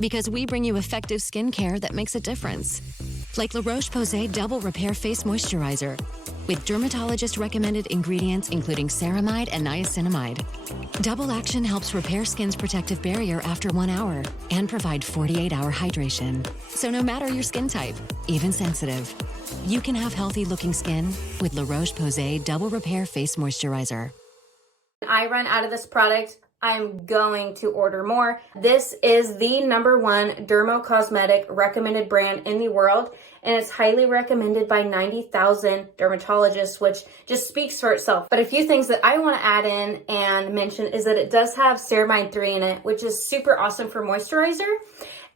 Because we bring you effective skincare that makes a difference. Like La Roche-Posay Double Repair Face Moisturizer with dermatologist-recommended ingredients including ceramide and niacinamide. Double action helps repair skin's protective barrier after 1 hour and provide 48-hour hydration. So no matter your skin type, even sensitive, you can have healthy-looking skin with La Roche-Posay Double Repair Face Moisturizer. I run out of this product, I'm going to order more. This is the #1 dermo-cosmetic recommended brand in the world, and it's highly recommended by 90,000 dermatologists, which just speaks for itself. But a few things that I want to add in and mention is that it does have Ceramide 3 in it, which is super awesome for moisturizer.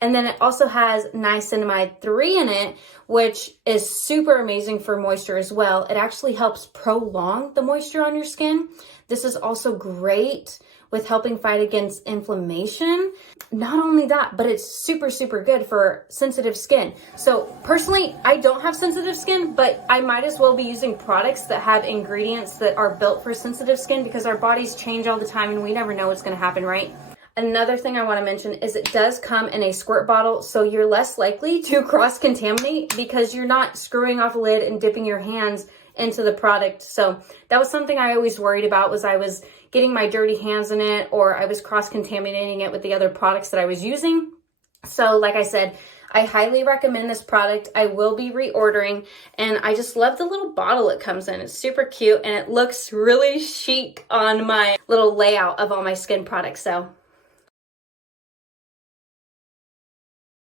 And then it also has Niacinamide 3 in it, which is super amazing for moisture as well. It actually helps prolong the moisture on your skin. This is also great with helping fight against inflammation. Not only that, but it's super, super good for sensitive skin. So personally, I don't have sensitive skin, but I might as well be using products that have ingredients that are built for sensitive skin because our bodies change all the time and we never know what's gonna happen, right? Another thing I want to mention is it does come in a squirt bottle, so you're less likely to cross-contaminate because you're not screwing off the lid and dipping your hands into the product. So that was something I always worried about, was I was getting my dirty hands in it or I was cross-contaminating it with the other products that I was using. So like I said, I highly recommend this product. I will be reordering, and I just love the little bottle it comes in. It's super cute and it looks really chic on my little layout of all my skin products. So